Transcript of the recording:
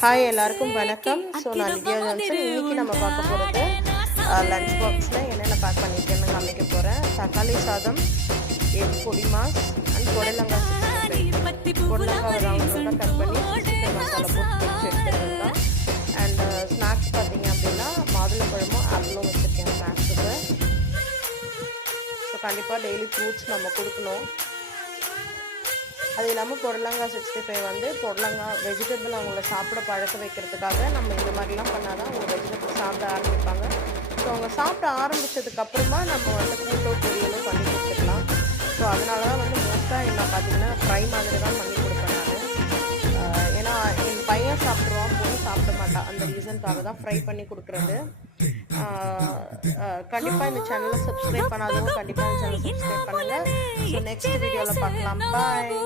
Hi எல்லாருக்கும் வணக்கம். So நான் லிடியா ஜான்சன். இன்றைக்கி நம்ம பார்க்க போகிறது லஞ்ச் பாக்ஸில் என்னென்ன பேக் பண்ணியிருக்கேன்னு காமிக்க போகிறேன். தக்காளி சாதம், எக் பொடி மாஸ் அண்ட் புடலங்காய் 65. புடலங்காய் ரவுண்டோட கட் பண்ணி சிக்கன் மசாலா போட்டு பிடிச்சி எடுத்துகிறது தான். அண்ட் ஸ்நாக்ஸ் பார்த்தீங்க அப்படின்னா மாதுளம்பழமும் ஆப்பிளும் வச்சுருக்கேன் ஸ்நாக்ஸுக்கு. ஸோ கண்டிப்பாக டெய்லி ஃப்ரூட்ஸ் நம்ம கொடுக்கணும். அது இல்லாமல் புடலங்காய் 65 வந்து புடலங்காய் வெஜிடபிள் அவங்கள சாப்பிட பழக்க வைக்கிறதுக்காக நம்ம இந்த மாதிரிலாம் பண்ணால் தான் அவங்க வெஜிடபிள் சாப்பிட ஆரம்பிப்பாங்க. ஸோ அவங்க சாப்பிட ஆரம்பித்ததுக்கப்புறமா நம்ம வந்து கூட்டோ பொரியலோ பண்ணி கொடுத்துக்கலாம். ஸோ அதனால தான் வந்து மோஸ்ட்டாக என்ன பார்த்தீங்கன்னா ஃப்ரை மாதிரி தான் பண்ணி கொடுப்பேன் நான். ஏன்னா என் பையன் சாப்பிட்ருவான், பொண்ணு சாப்பிட மாட்டான். அந்த ரீசனுக்காக தான் ஃப்ரை பண்ணி கொடுக்குறது. கண்டிப்பாக இந்த சேனலை சப்ஸ்கிரைப் பண்ணாதவங்க கண்டிப்பாக இந்த சேனலை சப்ஸ்கிரைப் பண்ணுங்கள். ஸோ நெக்ஸ்ட் வீடியோவில் பார்க்கலாம். பாய்.